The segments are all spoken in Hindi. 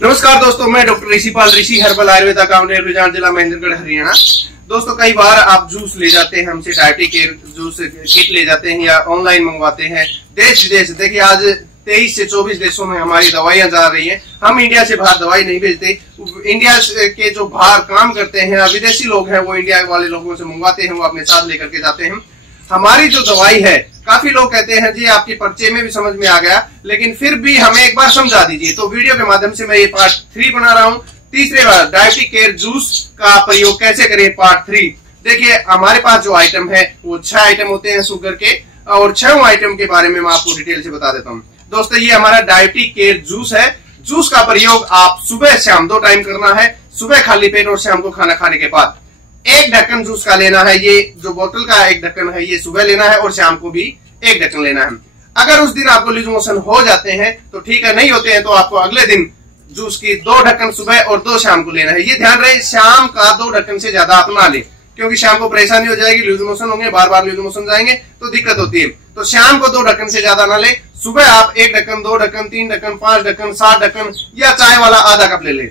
नमस्कार दोस्तों, मैं डॉक्टर ऋषिपाल, ऋषि हर्बल आयुर्वेदा काउंटर, रुझान जिला महेंद्रगढ़, हरियाणा। दोस्तों, कई बार आप जूस ले जाते हैं हमसे, डायबिटिक केयर जूस किट ले जाते हैं या ऑनलाइन मंगवाते हैं देश विदेश। देखिए, आज 23 से 24 देशों में हमारी दवाइयां जा रही हैं। हम इंडिया से बाहर दवाई नहीं भेजते। इंडिया के जो बाहर काम करते हैं विदेशी लोग हैं, वो इंडिया वाले लोगों से मंगवाते हैं, वो अपने साथ लेकर के जाते हैं। हमारी जो दवाई है, काफी लोग कहते हैं जी आपके पर्चे में भी समझ में आ गया, लेकिन फिर भी हमें एक बार समझा दीजिए। तो वीडियो के माध्यम से मैं ये पार्ट 3 बना रहा हूँ। तीसरे बार डायबिटिक केयर जूस का प्रयोग कैसे करें, पार्ट 3। देखिए, हमारे पास जो आइटम है वो 6 आइटम होते हैं शुगर के, और 6 आइटम के बारे में मैं आपको डिटेल से बता देता हूँ। दोस्तों, ये हमारा डायबिटिक केयर जूस है। जूस का प्रयोग आप सुबह शाम 2 टाइम करना है, सुबह खाली पेट और शाम को खाना खाने के बाद। 1 ढक्कन जूस का लेना है। ये जो बोतल का 1 ढक्कन है, ये सुबह लेना है और शाम को भी 1 ढक्कन लेना है। अगर उस दिन आपको लूज मोशन हो जाते हैं तो ठीक है, नहीं होते हैं तो आपको अगले दिन जूस की 2 ढक्कन सुबह और 2 शाम को लेना है। ये ध्यान रहे, शाम का 2 ढक्कन से ज्यादा आप ना ले, क्योंकि शाम को परेशानी हो जाएगी, लूज मोशन होंगे, बार बार लूज मोशन जाएंगे तो दिक्कत होती है। तो शाम को 2 ढक्कन से ज्यादा ना ले। सुबह आप 1 ढक्कन, 2 ढक्कन, 3 ढक्कन, 5 ढक्कन, 7 ढक्कन या चाय वाला आधा कप ले ले।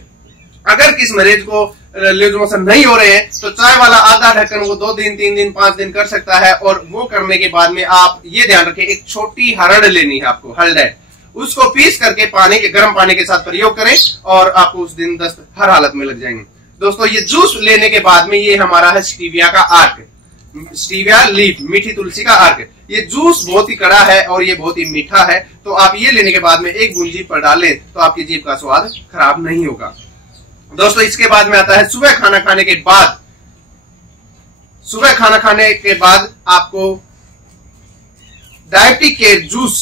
अगर किस मरीज को लूज मोशन नहीं हो रहे हैं तो चाय वाला आधा ढक्कन वो 2 दिन, 3 दिन, 5 दिन कर सकता है। और वो करने के बाद में आप ये ध्यान रखें, एक छोटी हरड़ लेनी है आपको, हरड़, उसको पीस करके गर्म पानी के साथ प्रयोग करें और आपको उस दिन दस्त हर हालत में लग जाएंगे। दोस्तों, ये जूस लेने के बाद में ये हमारा है स्टीविया का अर्क, स्टीविया लीफ, मीठी तुलसी का अर्क। ये जूस बहुत ही कड़ा है और ये बहुत ही मीठा है, तो आप ये लेने के बाद में 1 बूंद जीभ पर डालें तो आपकी जीभ का स्वाद खराब नहीं होगा। दोस्तों, इसके बाद में आता है सुबह खाना खाने के बाद। सुबह खाना खाने के बाद आपको diabetic care juice,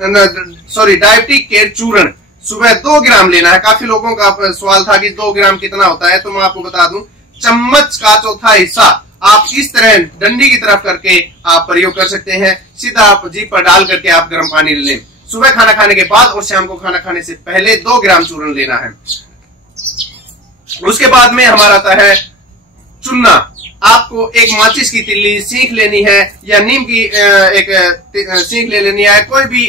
diabetic care चूर्ण सुबह 2 ग्राम लेना है। काफी लोगों का सवाल था कि 2 ग्राम कितना होता है, तो मैं आपको बता दूं, चम्मच का चौथा हिस्सा आप इस तरह डंडी की तरफ करके आप प्रयोग कर सकते हैं। सीधा आप जीभ पर डाल करके आप गर्म पानी लें। सुबह खाना खाने के बाद और शाम को खाना खाने से पहले 2 ग्राम चूर्ण लेना है। उसके बाद में हमारा आता है चुन्ना। आपको एक माचिस की तिल्ली सीख लेनी है या नीम की एक सीख ले लेनी है, कोई भी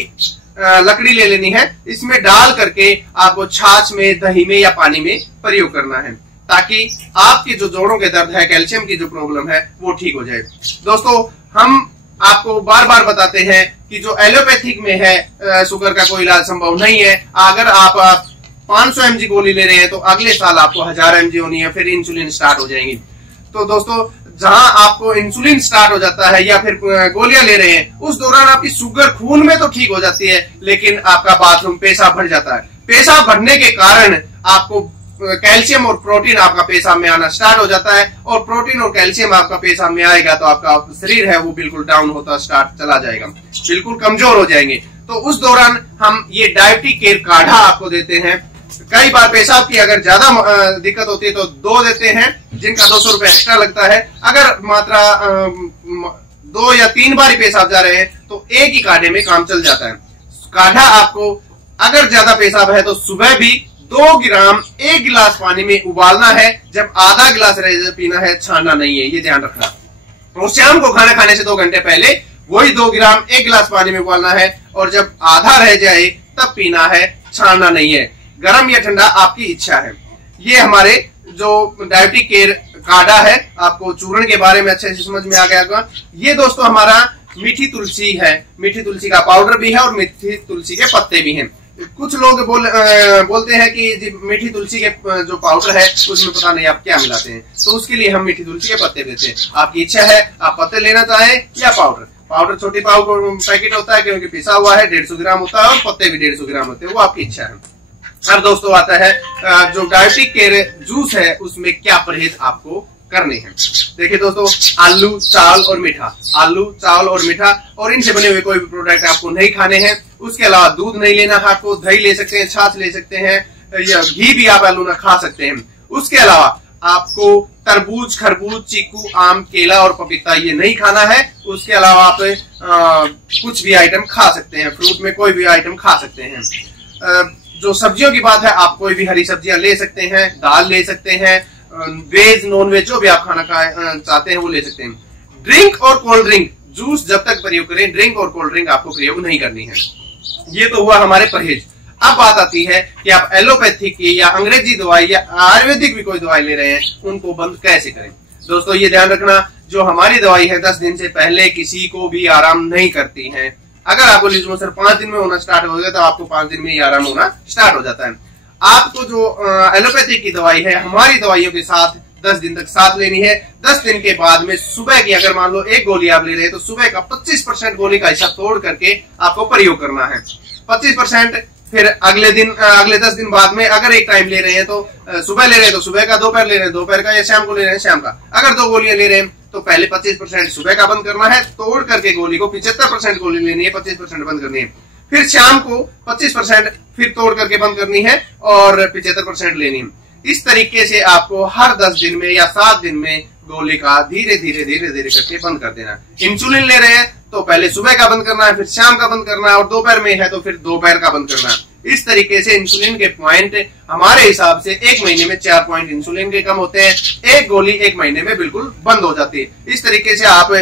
लकड़ी ले लेनी है। इसमें डाल करके आपको छाछ में, दही में या पानी में प्रयोग करना है, ताकि आपके जो जोड़ों के दर्द है, कैल्शियम की जो प्रॉब्लम है, वो ठीक हो जाए। दोस्तों, हम आपको बार बार बताते हैं कि जो एलोपैथिक में है शुगर का कोई इलाज संभव नहीं है। अगर आप 500 mg गोली ले रहे हैं तो अगले साल आपको 1000 mg होनी है, फिर इंसुलिन स्टार्ट हो जाएंगी। तो दोस्तों, जहां आपको इंसुलिन स्टार्ट हो जाता है या फिर गोलियां ले रहे हैं, उस दौरान आपकी शुगर खून में तो ठीक हो जाती है, लेकिन आपका बाथरूम पेशाब भर जाता है। पेशाब भरने के कारण आपको कैल्शियम और प्रोटीन आपका पेशाब में आना स्टार्ट हो जाता है, और प्रोटीन और कैल्शियम आपका पेशाब में आएगा तो आपका शरीर है वो बिल्कुल डाउन होता स्टार्ट चला जाएगा, बिल्कुल कमजोर हो जाएंगे। तो उस दौरान हम ये डायबिटिक केयर काढ़ा आपको देते हैं। कई बार पेशाब की अगर ज्यादा दिक्कत होती है तो 2 देते हैं, जिनका 200 रुपए एक्स्ट्रा लगता है। अगर मात्रा 2 या 3 बार ही पेशाब जा रहे हैं तो एक ही काढ़े में काम चल जाता है। काढ़ा आपको अगर ज्यादा पेशाब है तो सुबह भी 2 ग्राम 1 गिलास पानी में उबालना है। जब आधा गिलास रह पीना है, छानना नहीं है, ये ध्यान रखना। और शाम को खाना खाने से 2 घंटे पहले वही 2 ग्राम 1 गिलास पानी में उबालना है, और जब आधा रह जाए तब पीना है, छानना नहीं है। गर्म या ठंडा आपकी इच्छा है। ये हमारे जो डायबिटिक केयर काढ़ा है, आपको चूर्ण के बारे में अच्छे से समझ में आ गया होगा। ये दोस्तों हमारा मीठी तुलसी है, मीठी तुलसी का पाउडर भी है और मीठी तुलसी के पत्ते भी हैं। कुछ लोग बोलते हैं कि मीठी तुलसी के जो पाउडर है उसमें पता नहीं आप क्या मिलाते हैं, तो उसके लिए हम मीठी तुलसी के पत्ते देते हैं। आपकी इच्छा है, आप पत्ते लेना चाहें या पाउडर। पाउडर छोटी पाउडर पैकेट होता है, क्योंकि पिसा हुआ है, 150 ग्राम होता है, और पत्ते भी 150 ग्राम होते हैं, वो आपकी इच्छा है। अब दोस्तों आता है जो डायबिटिक केयर जूस है, उसमें क्या परहेज आपको करने हैं। देखिए दोस्तों, आलू, चावल और मीठा, आलू, चावल और मीठा, और इनसे बने हुए कोई भी प्रोडक्ट आपको नहीं खाने हैं। उसके अलावा दूध नहीं लेना है आपको, दही ले सकते हैं, छाछ ले सकते हैं, या घी भी आप आलू ना खा सकते हैं। उसके अलावा आपको तरबूज, खरबूज, चीकू, आम, केला और पपीता ये नहीं खाना है। उसके अलावा आप कुछ भी आइटम खा सकते हैं, फ्रूट में कोई भी आइटम खा सकते हैं। जो सब्जियों की बात है, आप कोई भी हरी सब्जियां ले सकते हैं, दाल ले सकते हैं, वेज नॉन वेज जो भी आप खाना चाहते हैं वो ले सकते हैं। ड्रिंक और कोल्ड ड्रिंक, जूस जब तक प्रयोग करें, ड्रिंक और कोल्ड ड्रिंक आपको प्रयोग नहीं करनी है। ये तो हुआ हमारे परहेज। अब बात आती है कि आप एलोपैथिक की या अंग्रेजी दवाई या आयुर्वेदिक भी कोई दवाई ले रहे हैं, उनको बंद कैसे करें। दोस्तों ये ध्यान रखना, जो हमारी दवाई है 10 दिन से पहले किसी को भी आराम नहीं करती है। अगर आपको लूज मोशन 5 दिन में होना स्टार्ट हो गया तो आपको 5 दिन में ही आराम होना स्टार्ट हो जाता है। आपको जो एलोपैथिक की दवाई है हमारी दवाइयों के साथ 10 दिन तक साथ लेनी है। 10 दिन के बाद में सुबह की अगर मान लो 1 गोली आप ले रहे हैं तो सुबह का 25% गोली का हिस्सा तोड़ करके आपको प्रयोग करना है। 25% फिर अगले 10 दिन बाद में अगर एक टाइम ले रहे हैं तो सुबह ले रहे हैं तो सुबह का, दोपहर ले रहे हैं दोपहर का, या शाम को ले रहे हैं शाम का। अगर 2 गोलियां ले रहे हैं तो पहले 25% सुबह का बंद करना है, तोड़ करके गोली को 75% गोली लेनी है, 25% बंद करनी है। फिर शाम को 25% फिर तोड़ करके बंद करनी है और 75% लेनी है। इस तरीके से आपको हर 10 दिन में या 7 दिन में गोली का धीरे धीरे करके बंद कर देना। इंसुलिन ले रहे हैं तो पहले सुबह का बंद करना है, फिर शाम का बंद करना है, और दोपहर में है तो फिर दोपहर का बंद करना है। इस तरीके से इंसुलिन के पॉइंट हमारे हिसाब से 1 महीने में 4 पॉइंट इंसुलिन के कम होते हैं। 1 गोली 1 महीने में बिल्कुल बंद हो जाती है। इस तरीके से आप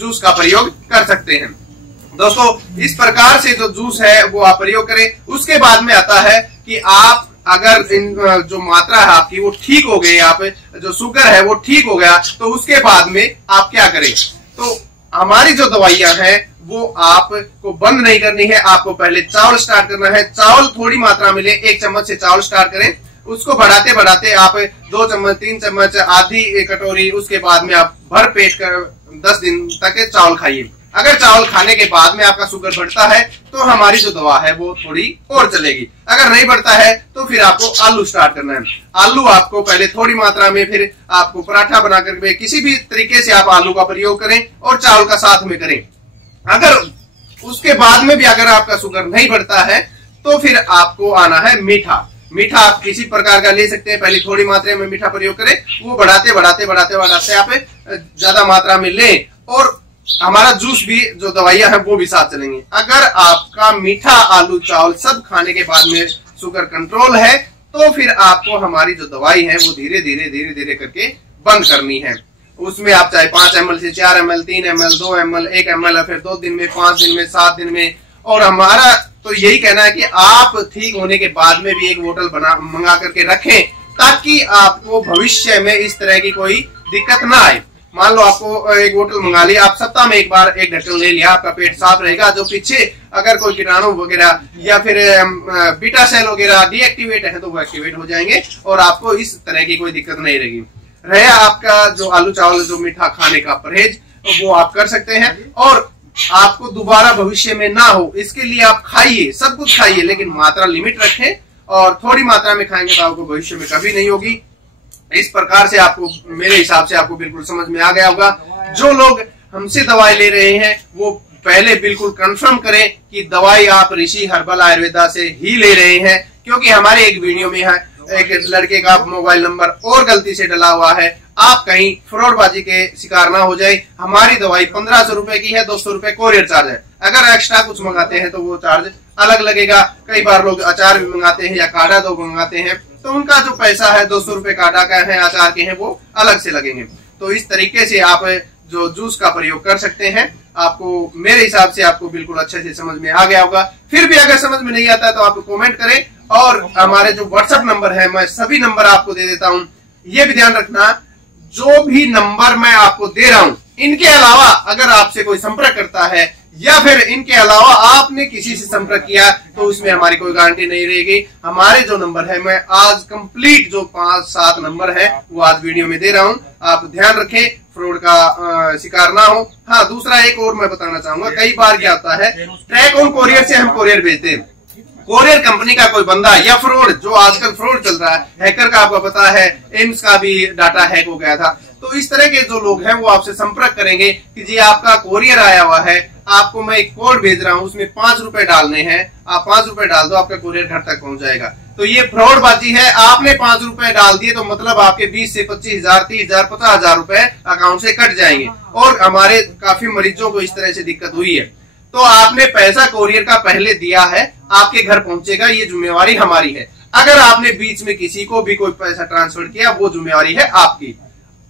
जूस का प्रयोग कर सकते हैं। दोस्तों इस प्रकार से जो जूस है वो आप प्रयोग करें। उसके बाद में आता है कि आप अगर जो मात्रा है आपकी वो ठीक हो गई, आप जो शुगर है वो ठीक हो गया, तो उसके बाद में आप क्या करें। तो हमारी जो दवाइयां हैं वो आपको बंद नहीं करनी है। आपको पहले चावल स्टार्ट करना है। चावल थोड़ी मात्रा में ले, 1 चम्मच से चावल स्टार्ट करें। उसको बढ़ाते बढ़ाते आप 2 चम्मच 3 चम्मच आधी कटोरी, उसके बाद में आप भर पेट कर 10 दिन तक चावल खाइए। अगर चावल खाने के बाद में आपका शुगर बढ़ता है तो हमारी जो दवा है वो थोड़ी और चलेगी। अगर नहीं बढ़ता है तो फिर आपको आलू स्टार्ट करना है। आलू आपको पहले थोड़ी मात्रा में, फिर आपको पराठा बनाकर, किसी भी तरीके से आप आलू का प्रयोग करें और चावल का साथ में करें। अगर उसके बाद में भी अगर आपका शुगर नहीं बढ़ता है तो फिर आपको आना है मीठा। मीठा आप किसी प्रकार का ले सकते हैं। पहले थोड़ी मात्रा में मीठा प्रयोग करें, वो बढ़ाते आप ज्यादा मात्रा में लें, और हमारा जूस भी जो दवाइयां हैं वो भी साथ चलेंगे। अगर आपका मीठा आलू चावल सब खाने के बाद में शुगर कंट्रोल है तो फिर आपको हमारी जो दवाई है वो धीरे धीरे करके बंद करनी है। उसमें आप चाहे 5 ml से 4 ml, 3 ml, 2 ml, 1 ml, फिर 2 दिन में, 5 दिन में, 7 दिन में। और हमारा तो यही कहना है कि आप ठीक होने के बाद में भी एक बोतल मंगा करके रखें, ताकि आपको भविष्य में इस तरह की कोई दिक्कत ना आए। मान लो आपको एक बोतल मंगा लिया, आप सप्ताह में एक बार 1 ढक्कन ले लिया, आपका पेट साफ रहेगा। जो पीछे अगर कोई कीटाणु वगैरह या फिर बीटा सेल वगैरह डीएक्टिवेट है तो वो एक्टिवेट हो जाएंगे और आपको इस तरह की कोई दिक्कत नहीं रहेगी। रहे आपका जो आलू चावल जो मीठा खाने का परहेज, वो आप कर सकते हैं और आपको दोबारा भविष्य में ना हो इसके लिए आप खाइए, सब कुछ खाइए, लेकिन मात्रा लिमिट रखें और थोड़ी मात्रा में खाएंगे तो आपको भविष्य में कभी नहीं होगी। इस प्रकार से आपको, मेरे हिसाब से आपको बिल्कुल समझ में आ गया होगा। जो लोग हमसे दवाई ले रहे हैं वो पहले बिल्कुल कंफर्म करें कि दवाई आप ऋषि हर्बल आयुर्वेदा से ही ले रहे हैं, क्योंकि हमारे एक वीडियो में है एक लड़के का मोबाइल नंबर और गलती से डला हुआ है। आप कहीं फ्रॉडबाजी के शिकार ना हो जाए। हमारी दवाई 1500 रुपए की है, 200 रुपए कोरियर चार्ज है। अगर एक्स्ट्रा कुछ मंगाते हैं तो वो चार्ज अलग लगेगा। कई बार लोग अचार भी मंगाते हैं या काढ़ा दो मंगाते हैं, तो उनका जो पैसा है 200 रुपए काढ़ा का है, अचार के हैं, वो अलग से लगेंगे। तो इस तरीके से आप जो जूस का प्रयोग कर सकते हैं। आपको, मेरे हिसाब से आपको बिल्कुल अच्छे से समझ में आ गया होगा। फिर भी अगर समझ में नहीं आता है तो आप कमेंट करें, और हमारे जो व्हाट्सएप नंबर है मैं सभी नंबर आपको दे देता हूं। ये भी ध्यान रखना, जो भी नंबर मैं आपको दे रहा हूं, इनके अलावा अगर आपसे कोई संपर्क करता है या फिर इनके अलावा आपने किसी से संपर्क किया तो उसमें हमारी कोई गारंटी नहीं रहेगी। हमारे जो नंबर है, मैं आज कंप्लीट जो 5-7 नंबर है वो आज वीडियो में दे रहा हूं। आप ध्यान रखें, फ्रॉड का शिकार ना हो। हाँ, दूसरा एक और मैं बताना चाहूंगा, कई बार क्या होता है, ट्रैक ऑन कोरियर से हम कोरियर भेजते हैं। कोरियर कंपनी का कोई बंदा या फ्रॉड, जो आजकल फ्रॉड चल रहा है, हैकर का आपको पता है, एम्स का भी डाटा हैक हो गया था। तो इस तरह के जो लोग हैं वो आपसे संपर्क करेंगे कि जी आपका कोरियर आया हुआ है, आपको मैं एक कोड भेज रहा हूं, उसमें 5 रुपए डालने हैं, आप 5 रुपए डाल दो, आपका कोरियर घर तक पहुंच जाएगा। तो ये फ्रॉडबाजी है। आपने 5 रुपए डाल दिए तो मतलब आपके 20 से 25,000, 30,000, 50,000 रुपए अकाउंट से कट जाएंगे। और हमारे काफी मरीजों को इस तरह से दिक्कत हुई है। तो आपने पैसा कोरियर का पहले दिया है, आपके घर पहुंचेगा, ये जिम्मेवारी हमारी है। अगर आपने बीच में किसी को भी कोई पैसा ट्रांसफर किया, वो जिम्मेवारी है आपकी।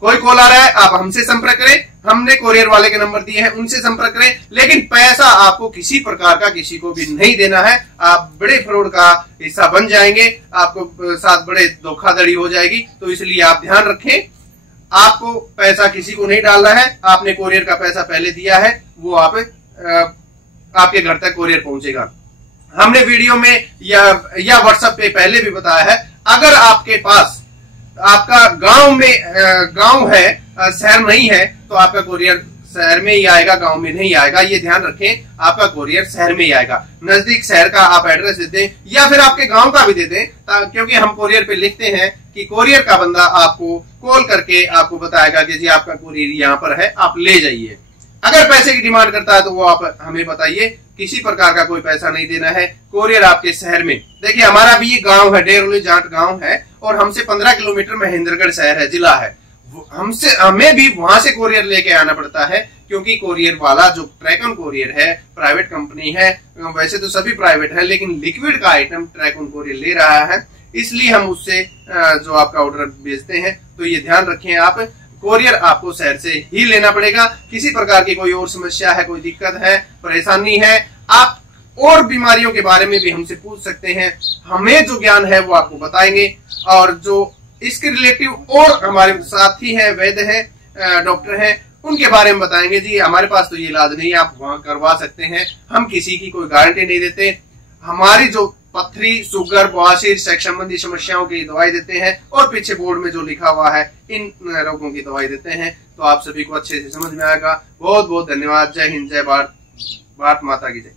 कोई कॉल आ रहा है, आप हमसे संपर्क करें। हमने कोरियर वाले के नंबर दिए हैं, उनसे संपर्क करें। लेकिन पैसा आपको किसी प्रकार का किसी को भी नहीं देना है। आप बड़े फ्रॉड का हिस्सा बन जाएंगे, आपको साथ बड़े धोखाधड़ी हो जाएगी। तो इसलिए आप ध्यान रखें, आपको पैसा किसी को नहीं डालना है। आपने कोरियर का पैसा पहले दिया है, वो आपके घर तक कोरियर पहुंचेगा। हमने वीडियो में या व्हाट्सएप पे पहले भी बताया है, अगर आपके पास आपका गांव है, शहर नहीं है, तो आपका कोरियर शहर में ही आएगा, गांव में नहीं आएगा। ये ध्यान रखें, आपका कोरियर शहर में ही आएगा। नजदीक शहर का आप एड्रेस दे दें या फिर आपके गांव का भी दे दें, क्योंकि हम कोरियर पे लिखते हैं कि कोरियर का बंदा आपको कॉल करके आपको बताएगा कि जी आपका कोरियर यहाँ पर है, आप ले जाइए। अगर पैसे की डिमांड करता है तो वो आप हमें बताइए, किसी प्रकार का कोई पैसा नहीं देना है। कोरियर आपके शहर में, देखिए हमारा भी ये गांव है, डेरोली जाट गांव है, और हमसे 15 किलोमीटर महेंद्रगढ़ शहर है, जिला है। हमें भी वहां से कोरियर लेके आना पड़ता है, क्योंकि कोरियर वाला जो ट्रैकन कोरियर है प्राइवेट कंपनी है। वैसे तो सभी प्राइवेट है, लेकिन लिक्विड का आइटम ट्रैकन कोरियर ले रहा है, इसलिए हम उससे जो आपका ऑर्डर भेजते हैं। तो ये ध्यान रखें, आप कोरियर आपको शहर से ही लेना पड़ेगा। किसी प्रकार की कोई और समस्या है, कोई दिक्कत है, परेशानी है, आप और बीमारियों के बारे में भी हमसे पूछ सकते हैं। हमें जो ज्ञान है वो आपको बताएंगे, और जो इसके रिलेटिव और हमारे साथी हैं, वैद्य हैं, डॉक्टर हैं, उनके बारे में बताएंगे। जी हमारे पास तो ये इलाज नहीं है, आप वहां करवा सकते हैं। हम किसी की कोई गारंटी नहीं देते। हमारी जो पथरी, शुगर, बवासीर, सेक्स संबंधी समस्याओं की दवाई देते हैं, और पीछे बोर्ड में जो लिखा हुआ है इन रोगों की दवाई देते हैं। तो आप सभी को अच्छे से समझ में आएगा। बहुत बहुत धन्यवाद। जय हिंद, जय भारत, भारत माता की जय।